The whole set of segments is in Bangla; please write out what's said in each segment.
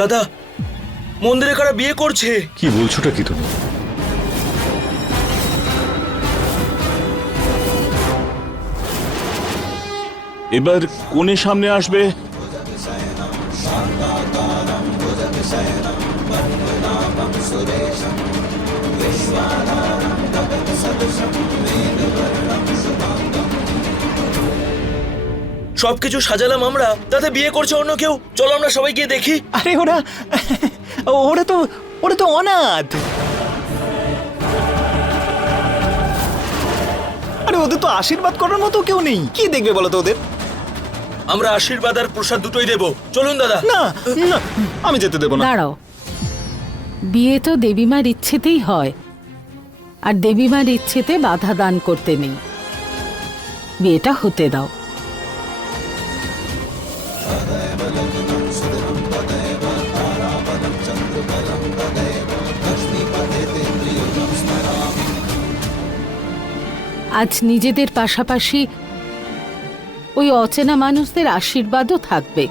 দাদা মন্দিরে কারা বিয়ে করছে? কি বলছোটা কি তুমি? এবার কোণে সামনে আসবে? সবকিছু সাজালাম আমরা তাতে বিয়ে করছে অন্য কেউ। চলো আমরা সবাই গিয়ে দেখি। আরে ওরা ওরা তো ওরা তো অনাথ। আরে ওদের তো আশীর্বাদ করার মতো কেউ নেই। কি দেখবে বলো তো ওদের? আমরা আশীর্বাদ আর প্রসাদ দুটোই দেবো। চলুন দাদা। না না আমি যেতে দেবো না। দাঁড়াও। বিয়ে তো দেবীমার ইচ্ছেতেই হয়। আর দেবীমার ইচ্ছেতে বাধা দান করতে নেই। বিয়েটা হতে দাও। আজ নিজেদের পাশাপাশি ওই অচেনা মানুষদের আশীর্বাদও থাকবে।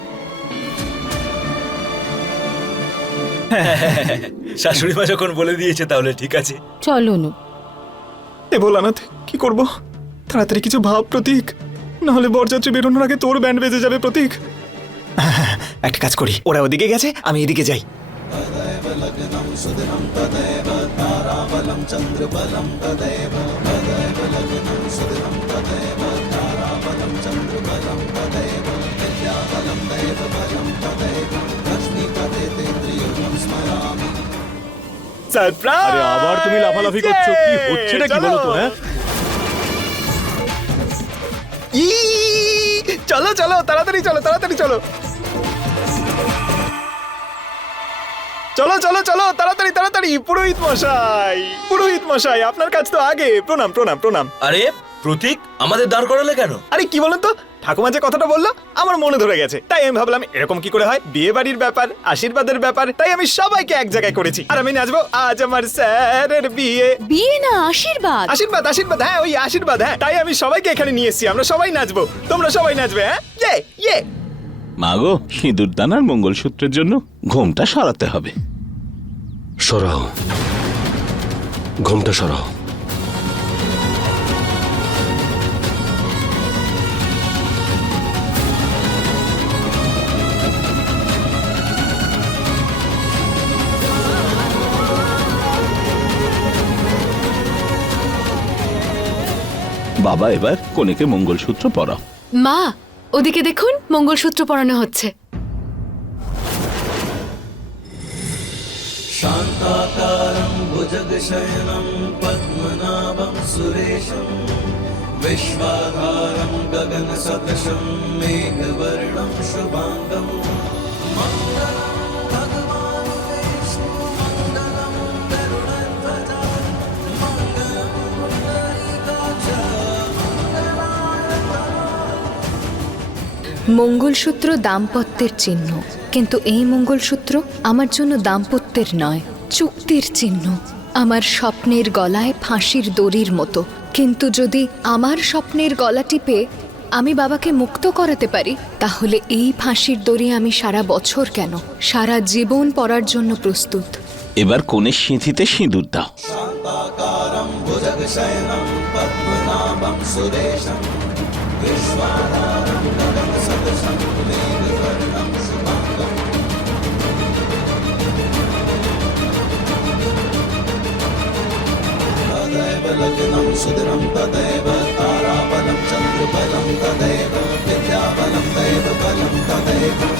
শাশুড়ি মা যখন বলে দিয়েছে তাহলে ঠিক আছে। চলো নু। এ ভোলানাথ কি করব? তাড়াতাড়ি কিছু ভাব প্রতীক। নাহলে বরযাত্রী বেরোনোর আগে তোর ব্যান্ড বেজে যাবে প্রতীক। একটা কাজ করি। ওরা ওদিকে গেছে আমি এদিকে যাই। সারপ্রাইজ আরে আবার তুমি লাফালাফি করছ কি হচ্ছে না কি বলো তো হ্যাঁ ই চলো চলো তাড়াতাড়ি চলো তাড়াতাড়ি চলো চলো চলো চলো তাড়াতাড়ি তাড়াতাড়ি পুরোহিত মশাই পুরোহিত মশাই আপনার কাজ তো আগে। প্রণাম প্রণাম প্রণাম। আরে প্রতীক আমাদের দাঁড় করালে কেন? আরে কি বলেন তো? ঠাকুমা যে কথাটা বলল আমার মনে ধরে গেছে। তাই আমি ভাবলাম এরকম কি করে হয়? বিয়ে বাড়ির ব্যাপার আশীর্বাদের ব্যাপার তাই আমি সবাইকে এক জায়গায় করেছি। আর আমি নাচবো আজ আমার স্যারের বিয়ে। বিয়ে না আশীর্বাদ? আশীর্বাদ আশীর্বাদ হ্যাঁ ওই আশীর্বাদ হ্যাঁ তাই আমি সবাইকে এখানে নিয়ে এসেছি আমরা সবাই নাচবো। তোমরা সবাই নাচবে হ্যাঁ? ইয়ে ইয়ে। মাগো সিঁদুর দানার মঙ্গলসূত্রের জন্য ঘুমটা সরাতে হবে। সরাও। ঘুমটা সরাও। বাবা এবার কনেকে মঙ্গলসূত্র পরাও মা ওদিকে দেখুন মঙ্গলসূত্র পরানো হচ্ছে शान्ताकारं भुजगशयनं पद्मनाभं सुरेशं विश्वाधारं गगनसदृशं मेघवर्णं शुभाङ्गम् মঙ্গলসূত্র দাম্পত্যের চিহ্ন। কিন্তু এই মঙ্গলসূত্র আমার জন্য দাম্পত্যের নয় চুক্তির চিহ্ন। আমার স্বপ্নের গলায় ফাঁসির দড়ির মতো। কিন্তু যদি আমার স্বপ্নের গলা টিপে আমি বাবাকে মুক্ত করাতে পারি তাহলে এই ফাঁসির দড়ি আমি সারা বছর কেন? সারা জীবন পড়ার জন্য প্রস্তুত। এবার কনের সিঁথিতে সিঁদুর দাও। लग्नं सुदृढं तदैव ताराबलं चन्द्रबलं तदैव विद्याबलं दैव बलं तदैव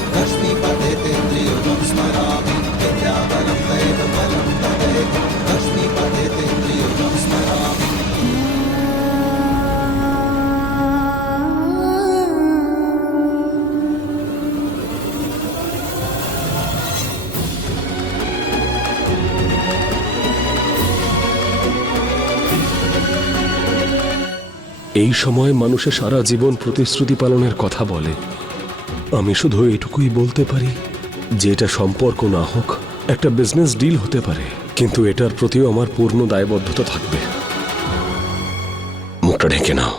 এই সময় মানুষের সারা জীবন প্রতিশ্রুতি পালনের কথা বলে। আমি শুধু এটুকুই বলতে পারি যে এটা সম্পর্ক না হোক, একটা বিজনেস ডিল হতে পারে, কিন্তু এটার প্রতিও আমার পূর্ণ দায়বদ্ধতা থাকবে। মুখটা ঢেকে নাও।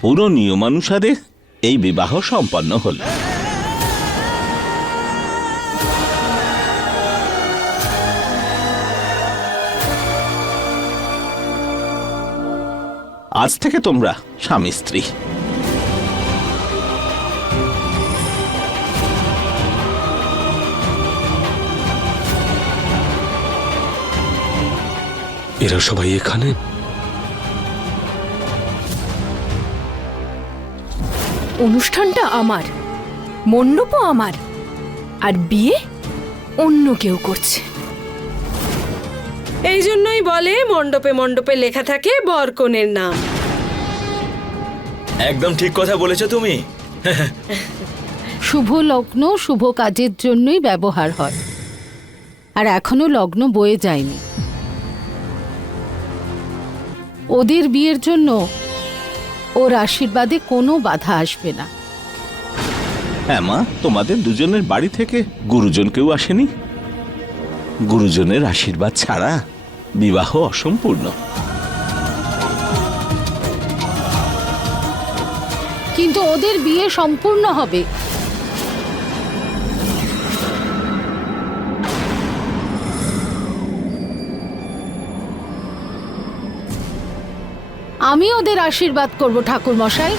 পুরো নিয়মানুসারে এই বিবাহ সম্পন্ন হল। আজ থেকে তোমরা স্বামী স্ত্রী। এরা সবাই এখানে? অনুষ্ঠানটা আমার মণ্ডপও আমার আর বিয়ে অন্য কেউ করছে। এই জন্যই বলে মণ্ডপে মণ্ডপে লেখা থাকে বরকনের নাম। একদম ঠিক কথা বলেছ তুমি। শুভ লগ্ন শুভ কাজের জন্যই ব্যবহার হয়। আর এখনও লগ্ন বয়ে যায়নি। ওদের বিয়ের জন্য ওর আশীর্বাদে কোনো বাধা আসবে না। হ্যাঁ মা তোমাদের দুজনের বাড়ি থেকে গুরুজন কেউ আসেনি? গুরুজনের আশীর্বাদ ছাড়া বিবাহ অসম্পূর্ণ। কিন্তু ওদের বিয়ে সম্পূর্ণ হবে। আমি ওদের আশীর্বাদ করব ঠাকুর মশাই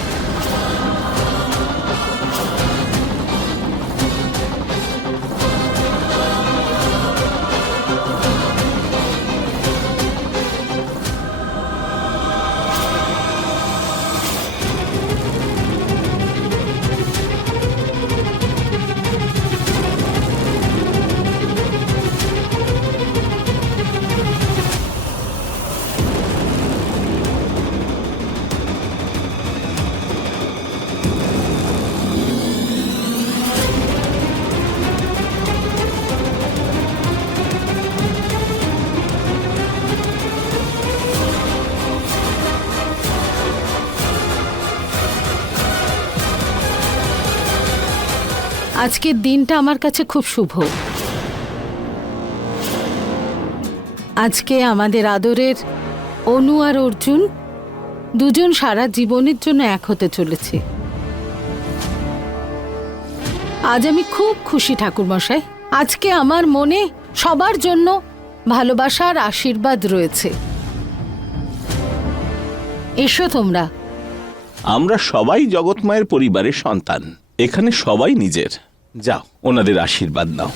আজকের দিনটা আমার কাছে খুব শুভ। আজকে আমাদের আদরের অনু আর অর্জুন দুজন সারা জীবনের জন্য এক হতে চলেছে। আজ আমি খুব খুশি ঠাকুর মশাই আজকে আমার মনে সবার জন্য ভালোবাসার আশীর্বাদ রয়েছে। এসো তোমরা। আমরা সবাই জগৎমায়ের পরিবারের সন্তান। এখানে সবাই নিজের। যাও ওনাদের আশীর্বাদ নাও।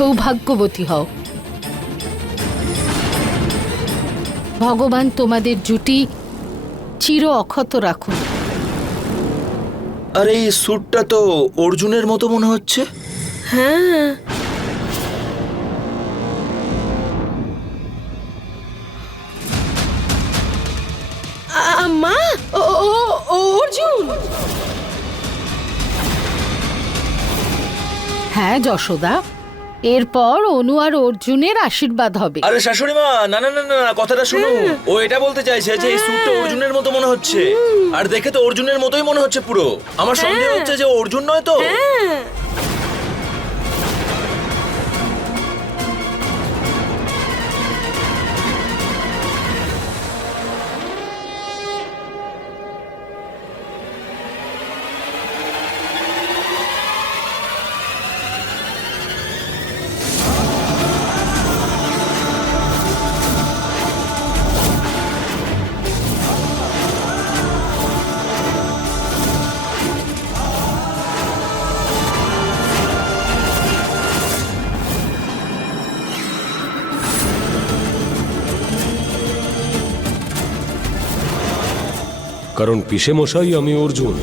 সৌভাগ্যবতী হও। ভগবান তোমাদের জুটি চির অক্ষত রাখুন। আর এই স্যুটটা তো অর্জুনের মতো মনে হচ্ছে। হ্যাঁ। আ, মা ও ও- ও অর্জুন। হ্যাঁ যশোদা। এরপর অনু আর অর্জুনের আশীর্বাদ হবে। আরে শাশুড়ি মা না না না না না, কথাটা শুনো। ও এটা বলতে চাইছে যে এই স্যুটটা অর্জুনের মতো মনে হচ্ছে। আর দেখে তো অর্জুনের মতোই মনে হচ্ছে পুরো। আমার সন্দেহ হচ্ছে যে অর্জুন নয় তো? কারণ পিসে মশাই আমি অর্জুন।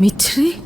মিছরি